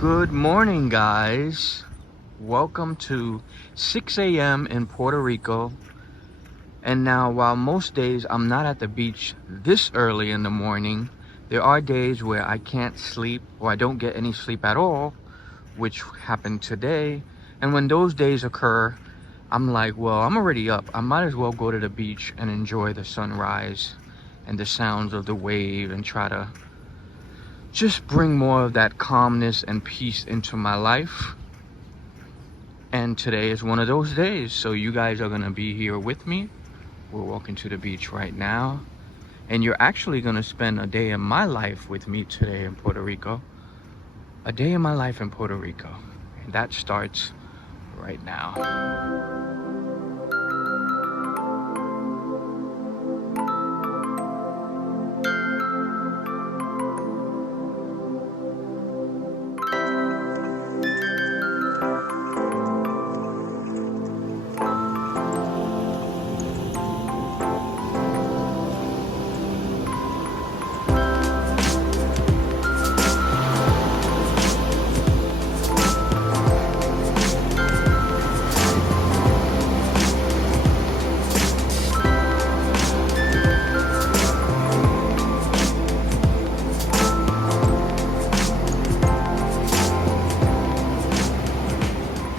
Good morning, guys. Welcome to 6 a.m. in Puerto Rico. And now, while most days I'm not at the beach this early in the morning, there are days where I can't sleep or I don't get any sleep at all, which happened today. And when those days occur, I'm like, well, I'm already up. I might as well go to the beach and enjoy the sunrise and the sounds of the wave and try to just bring more of that calmness and peace into my life. And today is one of those days, so you guys are gonna be here with me. We're walking to the beach right now, and you're actually gonna spend a day in my life with me today in Puerto Rico. A day in my life in Puerto Rico, and that starts right now.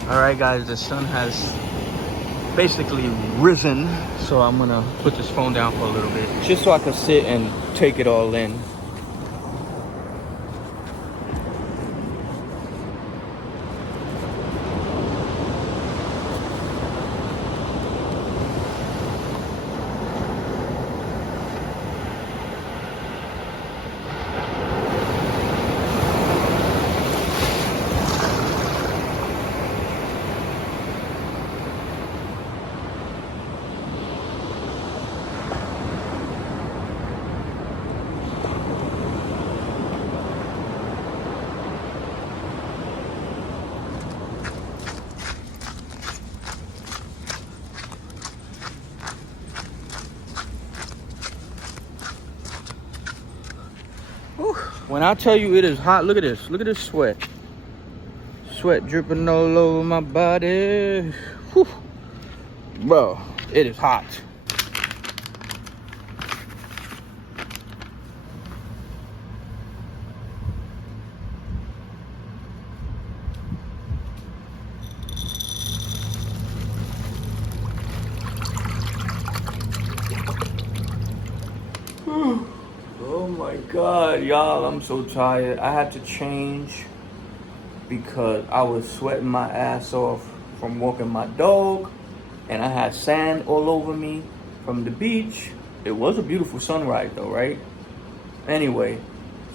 Alright guys, the sun has basically risen, so I'm gonna put this phone down for a little bit just so I can sit and take it all in. When I tell you it is hot, look at this. Look at this sweat. Sweat dripping all over my body. Whew. Bro, it is hot. Oh my God, y'all, I'm so tired. I had to change because I was sweating my ass off from walking my dog, and I had sand all over me from the beach. It was a beautiful sunrise though, right? Anyway,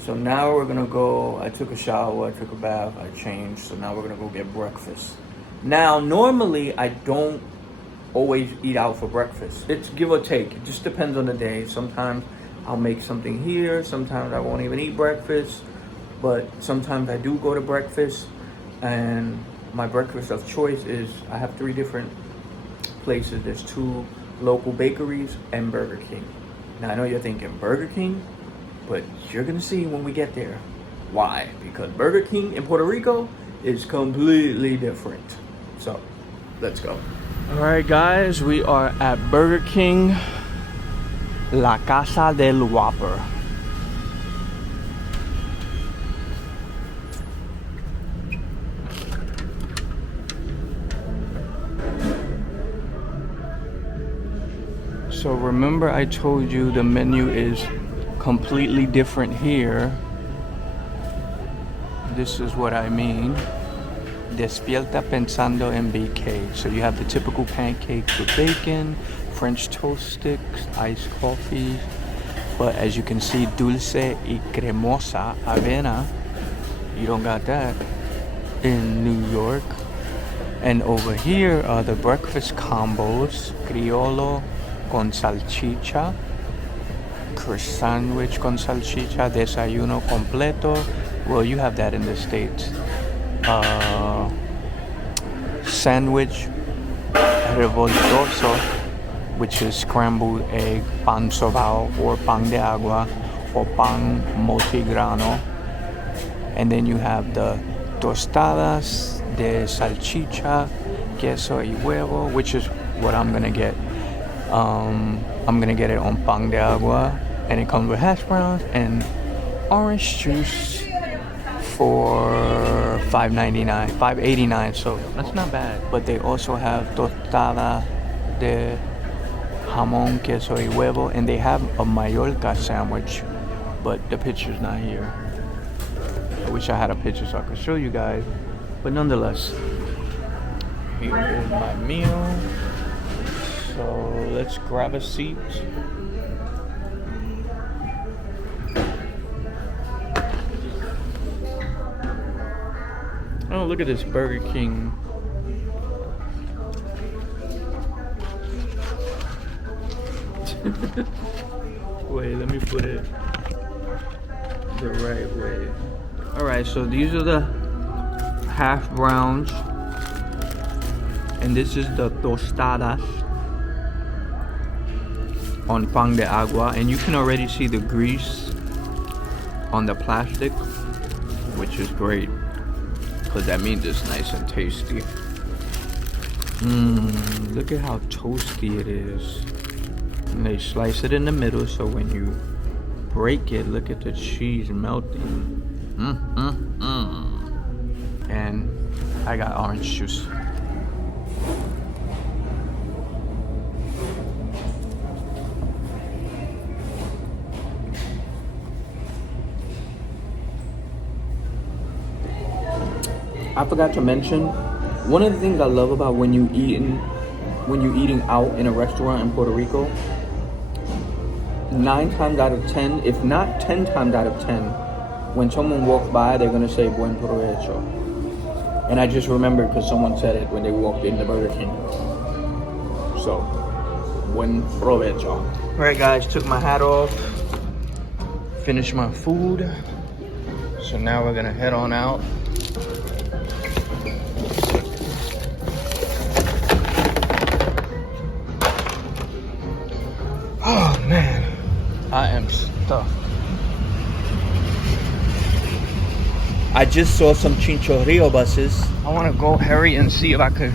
so now we're gonna go. I took a shower, I took a bath, I changed, so now we're gonna go get breakfast. Now, normally I don't always eat out for breakfast. It's give or take. It just depends on the day. Sometimes I'll make something here. Sometimes I won't even eat breakfast. But sometimes I do go to breakfast. And my breakfast of choice is, I have 3 different places. There's 2 local bakeries and Burger King. Now, I know you're thinking Burger King, but you're going to see when we get there why. Because Burger King in Puerto Rico is completely different. So, let's go. All right, guys, we are at Burger King, La Casa del Whopper. So remember I told you the menu is completely different here. This is what I mean. Despierta pensando en BK. So you have the typical pancakes with bacon, French toast sticks, iced coffee. But as you can see, dulce y cremosa avena. You don't got that in New York. And over here are the breakfast combos. Criollo con salchicha, crust sandwich con salchicha, desayuno completo. Well, you have that in the States. Sandwich revoltoso, which is scrambled egg, pan sobao, or pan de agua, or pan multigrano. And then you have the tostadas de salchicha, queso y huevo, which is what I'm gonna get. I'm gonna get it on pan de agua, and it comes with hash browns and orange juice for $5.99, $5.89. So that's not bad. But they also have tostada de jamón, queso y huevo, and they have a Mallorca sandwich, but the picture's not here. I wish I had a picture so I could show you guys, but nonetheless, here is my meal. So let's grab a seat. Oh, look at this Burger King. Wait, let me put it the right way. Alright, so these are the hash browns, and this is the tostadas on pan de agua, and you can already see the grease on the plastic, which is great because that means it's nice and tasty. Look at how toasty it is. And they slice it in the middle, so when you break it, look at the cheese melting. And I got orange juice. I forgot to mention, one of the things I love about when you eating out in a restaurant in Puerto Rico, 9 times out of 10, if not 10 times out of 10, when someone walks by, they're gonna say buen provecho. And I just remembered because someone said it when they walked into Burger King. So, buen provecho. All right, guys, took my hat off, finished my food. So now we're gonna head on out. Oh man, I am stuffed. I just saw some Chinchorrillo buses. I want to go hurry and see if I could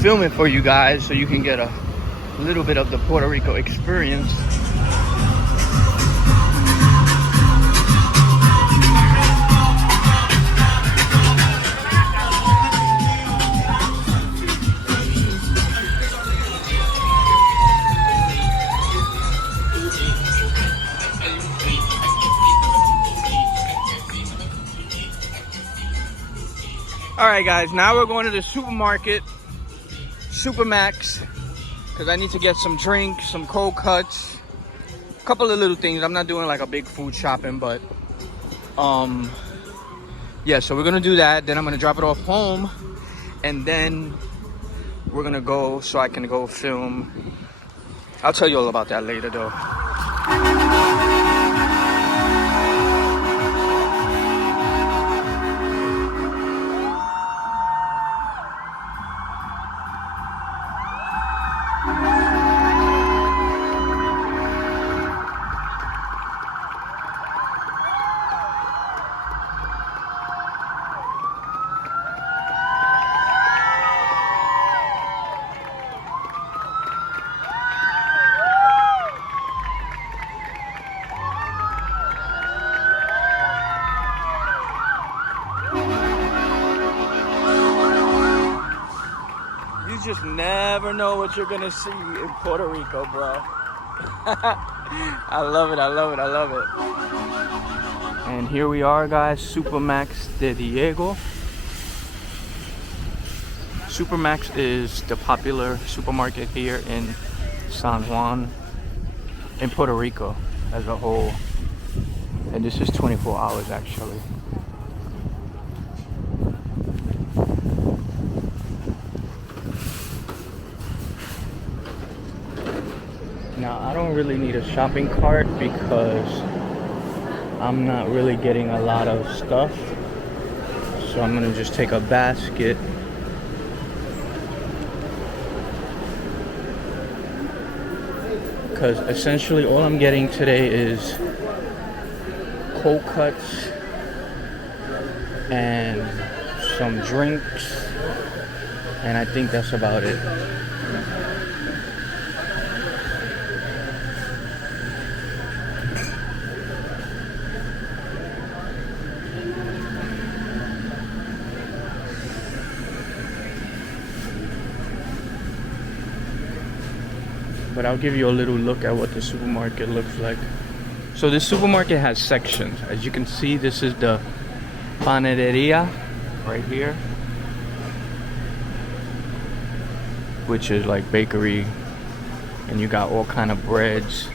film it for you guys so you can get a little bit of the Puerto Rico experience. Alright guys, now we're going to the supermarket, Supermax, because I need to get some drinks, some cold cuts, a couple of little things. I'm not doing like a big food shopping, but yeah, so we're gonna do that. Then I'm gonna drop it off home, and then we're gonna go so I can go film. I'll tell you all about that later though. Just never know what you're gonna see in Puerto Rico, bro. I love it, I love it, I love it. And here we are, guys, Supermax de Diego. Supermax is the popular supermarket here in San Juan, in Puerto Rico as a whole. And this is 24 hours actually. Now, I don't really need a shopping cart because I'm not really getting a lot of stuff. So I'm gonna just take a basket. Because essentially all I'm getting today is cold cuts and some drinks, and I think that's about it. But I'll give you a little look at what the supermarket looks like. So this supermarket has sections. As you can see, this is the panaderia right here, which is like bakery, and you got all kind of breads.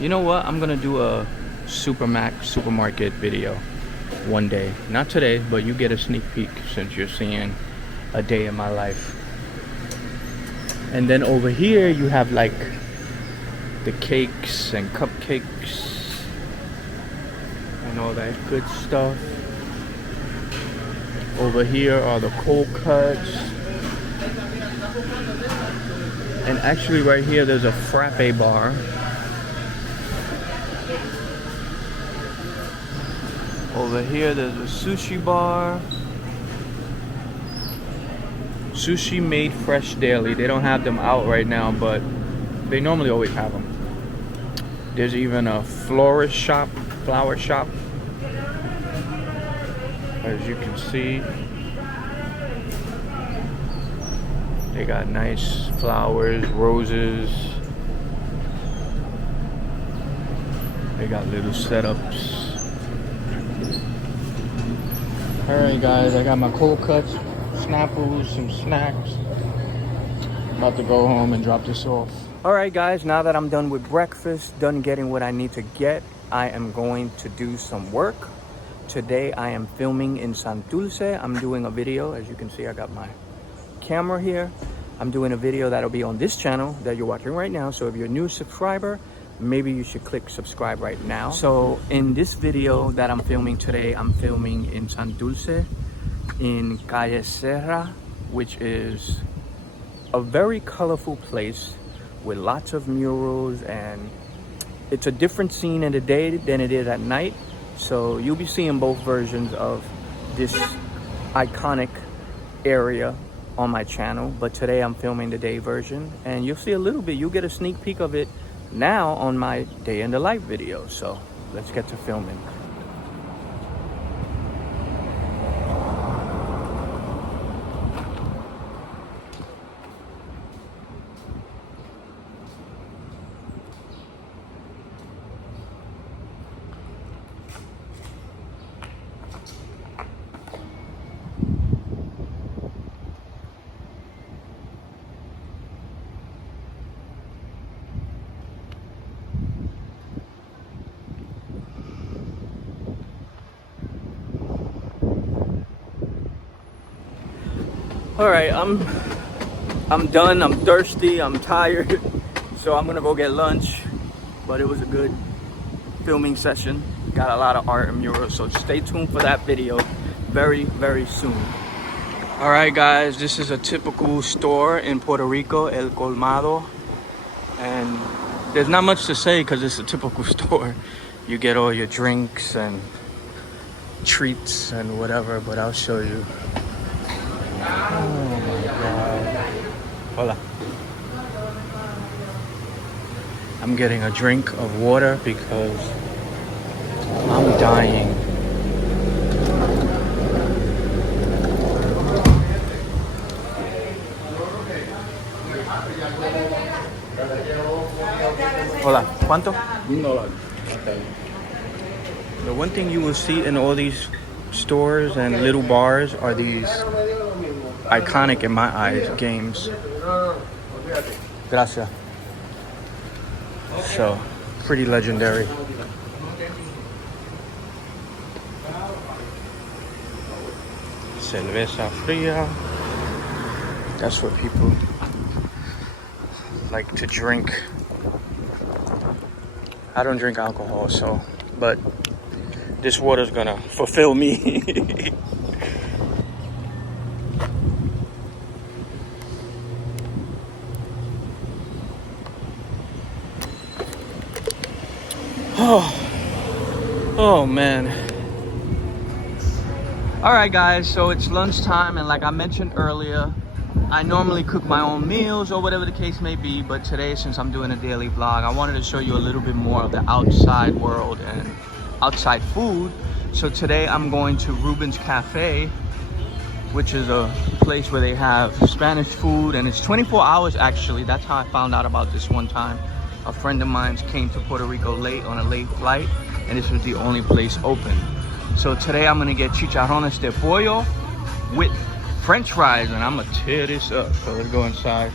You know what? I'm gonna do a Supermax supermarket video one day. Not today, but you get a sneak peek since you're seeing a day in my life. And then over here you have like the cakes and cupcakes and all that good stuff. Over here are the cold cuts. And actually right here there's a frappe bar. Over here there's a sushi bar. Sushi made fresh daily. They don't have them out right now, but they normally always have them. There's even a flower shop, as you can see. They got nice flowers, roses. They got little setups. Alright guys, I got my cold cuts, Snapples, some snacks. About to go home and drop this off. Alright guys, now that I'm done with breakfast, done getting what I need to get, I am going to do some work. Today I am filming in Santurce. I'm doing a video. As you can see, I got my camera here. I'm doing a video that'll be on this channel that you're watching right now. So if you're a new subscriber, maybe you should click subscribe right now. So in this video that I'm filming today, I'm filming in Santurce, in Cashapp, which is a very colorful place with lots of murals, and it's a different scene in the day than it is at night. So you'll be seeing both versions of this iconic area on my channel, but today I'm filming the day version, and you'll see a little bit. You'll get a sneak peek of it now on my day in the life video. So let's get to filming. All right, I'm done. I'm thirsty. I'm tired, so I'm gonna go get lunch. But it was a good filming session. Got a lot of art and murals, so stay tuned for that video very, very soon. All right, guys, this is a typical store in Puerto Rico, El Colmado, and there's not much to say because it's a typical store. You get all your drinks and treats and whatever, but I'll show you. Oh my God. Hola. I'm getting a drink of water because I'm dying. Hola. ¿Cuánto? $1. Okay. The one thing you will see in all these stores and little bars are these iconic, in my eyes, games. Gracias. So, pretty legendary. Cerveza fría. That's what people like to drink. I don't drink alcohol, so, but this water's gonna fulfill me. Oh man, All right, guys, so it's lunchtime, and like I mentioned earlier, I normally cook my own meals or whatever the case may be, but today, since I'm doing a daily vlog, I wanted to show you a little bit more of the outside world and outside food. So today I'm going to Ruben's Cafe, which is a place where they have Spanish food, and it's 24 hours actually. That's how I found out about this one time. A friend of mine came to Puerto Rico late on a late flight, and this was the only place open. So today I'm gonna get chicharrones de pollo with French fries, and I'm gonna tear this up. So let's go inside.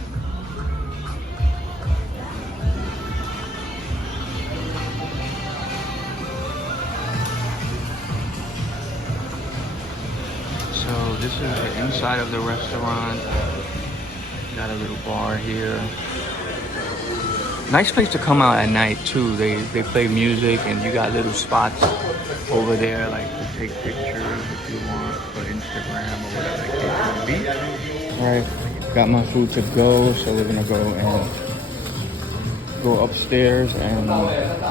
So this is the inside of the restaurant. Got a little bar here. Nice place to come out at night too. They play music, and you got little spots over there like to take pictures if you want for Instagram or whatever the case may be. All right, got my food to go, so we're gonna go upstairs and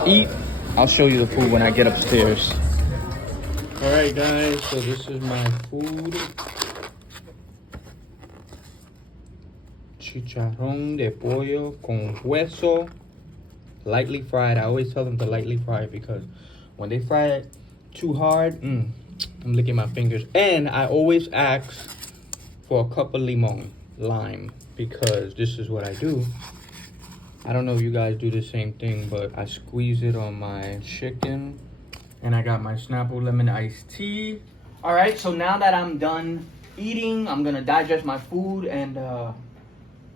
eat. I'll show you the food when I get upstairs. All right, guys, so this is my food. Chicharrón de pollo con hueso, lightly fried. I always tell them to lightly fry it because when they fry it too hard, I'm licking my fingers. And I always ask for a cup of lime, because this is what I do. I don't know if you guys do the same thing, but I squeeze it on my chicken. And I got my Snapple lemon iced tea. All right, so now that I'm done eating, I'm gonna digest my food, and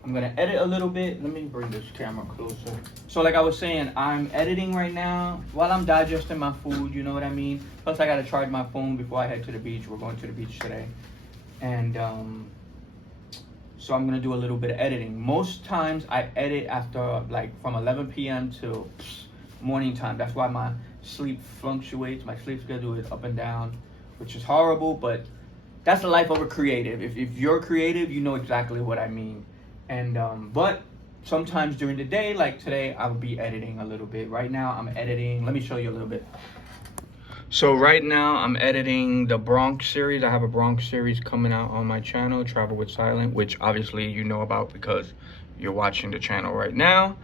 I'm gonna edit a little bit. Let me bring this camera closer. So like I was saying, I'm editing right now while I'm digesting my food, you know what I mean? Plus I gotta charge my phone before I head to the beach. We're going to the beach today. And so I'm gonna do a little bit of editing. Most times I edit after like from 11 p.m. till morning time. That's why my sleep fluctuates. My sleep schedule is up and down, which is horrible, but that's the life of a creative. If you're creative, you know exactly what I mean. And but sometimes during the day, like today, I'll be editing a little bit. Right now I'm editing, let me show you a little bit. So right now I'm editing the Bronx series. I have a Bronx series coming out on my channel, Travel with Silent, which obviously you know about because you're watching the channel right now.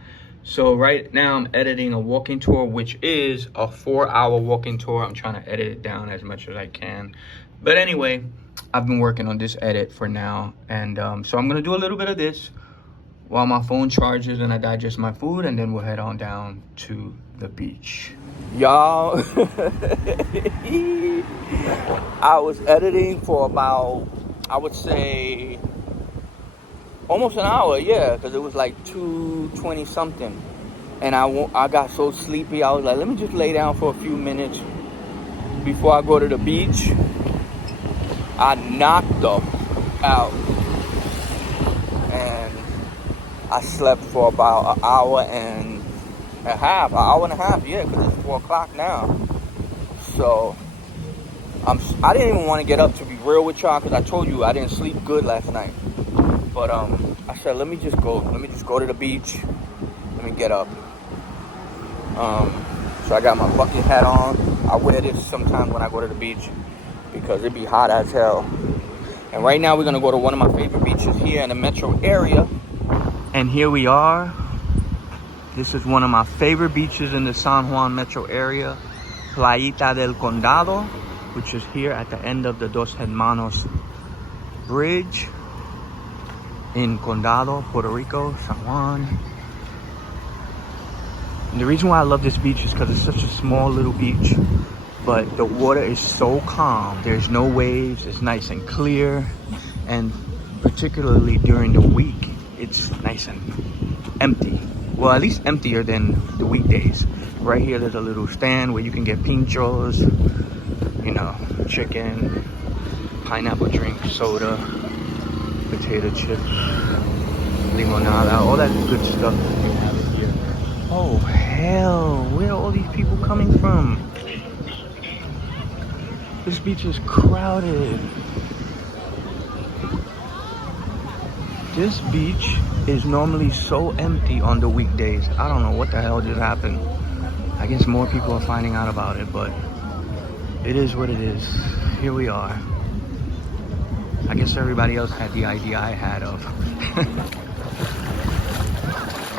So right now I'm editing a walking tour, which is a 4-hour walking tour. I'm trying to edit it down as much as I can. But anyway, I've been working on this edit for now. And so I'm gonna do a little bit of this while my phone charges and I digest my food, and then we'll head on down to the beach. Y'all, I was editing for about, I would say, almost an hour, yeah, because it was like 2:20 something. And I got so sleepy, I was like, let me just lay down for a few minutes before I go to the beach. I knocked out, and I slept for about an hour and a half, yeah, because it's 4 o'clock now. So I didn't even want to get up, to be real with y'all, because I told you I didn't sleep good last night. But I said, let me just go to the beach. Let me get up. So I got my bucket hat on. I wear this sometimes when I go to the beach because it be hot as hell. And right now we're gonna go to one of my favorite beaches here in the metro area. And here we are. This is one of my favorite beaches in the San Juan metro area, Playita del Condado, which is here at the end of the Dos Hermanos Bridge in Condado, Puerto Rico, San Juan. And the reason why I love this beach is because it's such a small little beach, but the water is so calm. There's no waves, it's nice and clear, and particularly during the week, it's nice and empty. Well, at least emptier than the weekdays. Right here, there's a little stand where you can get pinchos, you know, chicken, pineapple drink, soda, potato chips, limonada, all that good stuff you have here. Oh hell, where are all these people coming from? This beach is crowded. This beach is normally so empty on the weekdays. I don't know what the hell just happened. I guess more people are finding out about it, but it is what it is. Here we are. I guess everybody else had the idea I had of.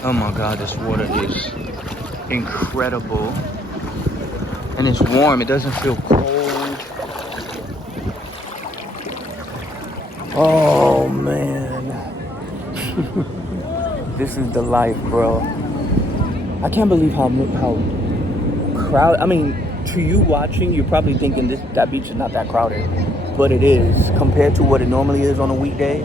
Oh my God, this water is incredible. And it's warm, it doesn't feel cold. Oh man. This is the life, bro. I can't believe how crowded. I mean, to you watching, you're probably thinking that beach is not that crowded, but it is compared to what it normally is on a weekday.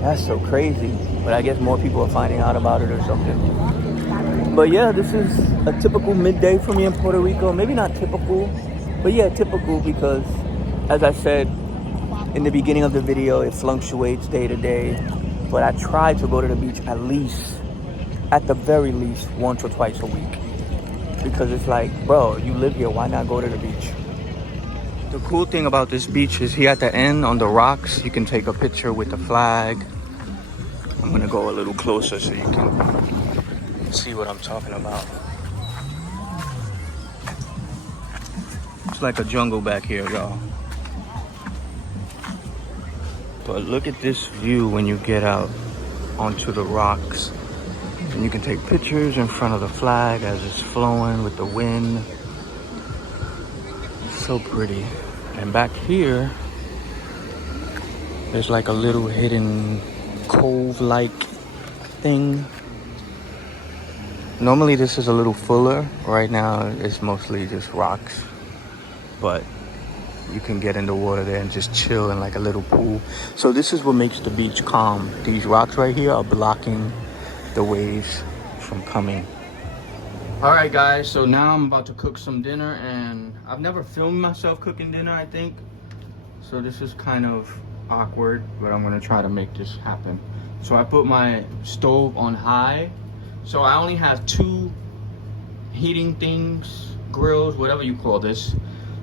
That's so crazy. But I guess more people are finding out about it or something. But yeah, this is a typical midday for me in Puerto Rico. Maybe not typical, but yeah, typical because, as I said in the beginning of the video, it fluctuates day to day. But I try to go to the beach at the very least, once or twice a week. Because it's like, bro, you live here, why not go to the beach? The cool thing about this beach is here at the end on the rocks, you can take a picture with the flag. I'm gonna go a little closer so you can see what I'm talking about. It's like a jungle back here, y'all. But look at this view when you get out onto the rocks. And you can take pictures in front of the flag as it's flowing with the wind. It's so pretty. And back here, there's like a little hidden cove-like thing. Normally this is a little fuller. Right now it's mostly just rocks. But you can get in the water there and just chill in like a little pool. So this is what makes the beach calm. These rocks right here are blocking the waves from coming. All right guys, so now I'm about to cook some dinner, and I've never filmed myself cooking dinner, I think. So this is kind of awkward, but I'm gonna try to make this happen. So I put my stove on high. So I only have 2 heating things, grills, whatever you call this.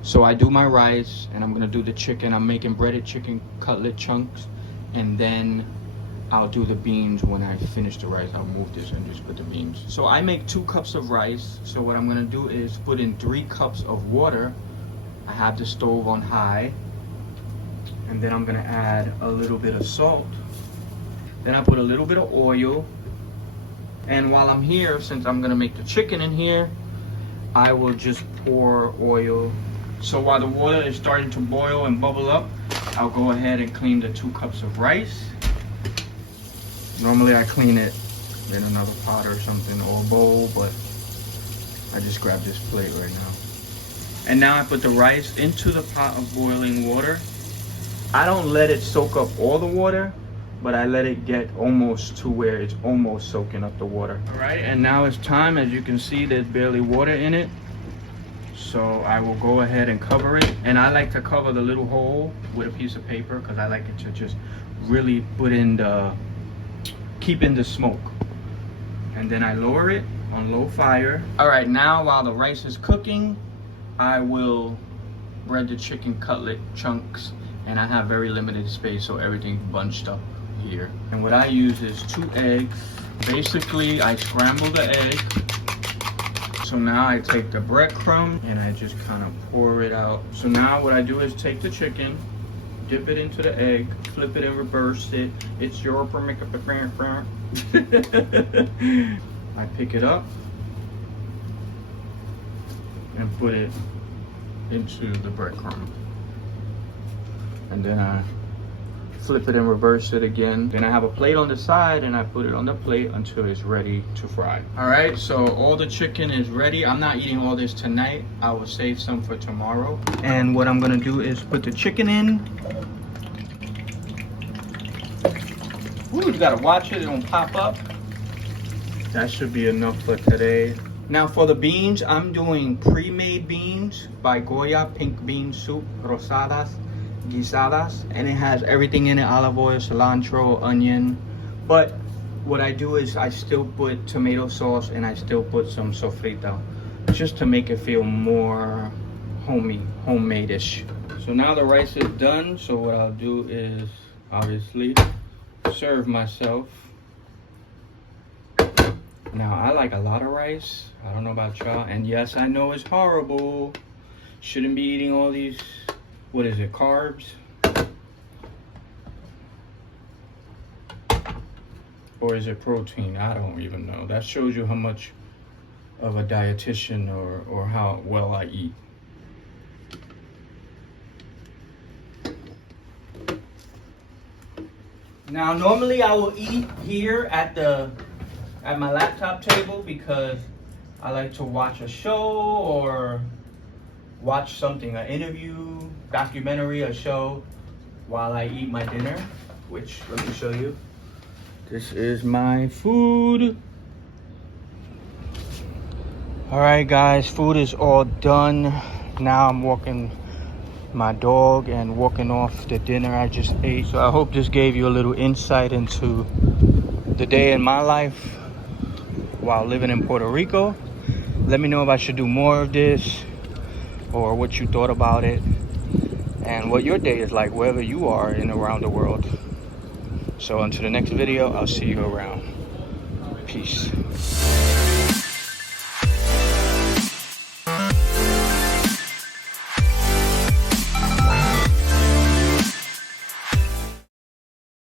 So I do my rice, and I'm gonna do the chicken. I'm making breaded chicken cutlet chunks, and then I'll do the beans when I finish the rice. I'll move this and just put the beans. So I make 2 cups of rice. So what I'm gonna do is put in 3 cups of water. I have the stove on high, and then I'm gonna add a little bit of salt. Then I put a little bit of oil. And while I'm here, since I'm gonna make the chicken in here, I will just pour oil. So while the water is starting to boil and bubble up, I'll go ahead and clean the 2 cups of rice. Normally I clean it in another pot or something, or a bowl, but I just grabbed this plate right now. And now I put the rice into the pot of boiling water. I don't let it soak up all the water, but I let it get almost to where it's almost soaking up the water. All right, and now it's time. As you can see, there's barely water in it. So I will go ahead and cover it. And I like to cover the little hole with a piece of paper because I like it to just really put in keep in the smoke. And then I lower it on low fire. All right, now while the rice is cooking, I will bread the chicken cutlet chunks, and I have very limited space, so everything's bunched up here. And what I use is 2 eggs. Basically, I scramble the egg. So now I take the breadcrumb and I just kind of pour it out. So now what I do is take the chicken, dip it into the egg, flip it and reverse it. It's your permit. I pick it up and put it into the breadcrumb. And then I flip it and reverse it again. Then I have a plate on the side and I put it on the plate until it's ready to fry. All right, so all the chicken is ready. I'm not eating all this tonight. I will save some for tomorrow. And what I'm gonna do is put the chicken in. Ooh, you gotta watch it, it don't pop up. That should be enough for today. Now for the beans, I'm doing pre-made beans by Goya Pink Bean Soup Rosadas Guisadas, and it has everything in it: olive oil, cilantro, onion. But what I do is I still put tomato sauce and I still put some sofrito, just to make it feel more homemade-ish. So now the rice is done, so what I'll do is obviously serve myself. Now I like a lot of rice. I don't know about y'all, and yes, I know it's horrible. Shouldn't be eating all these, what is it, carbs? Or is it protein? I don't even know. That shows you how much of a dietitian or how well I eat. Now, normally I will eat here at my laptop table because I like to watch a show or watch something, an interview, documentary, a show, while I eat my dinner, which, let me show you. This is my food. All right, guys, food is all done. Now I'm walking my dog and walking off the dinner I just ate. So I hope this gave you a little insight into the day in my life while living in Puerto Rico. Let me know if I should do more of this or what you thought about it and what your day is like wherever you are in around the world. So until the next video, I'll see you around. Peace.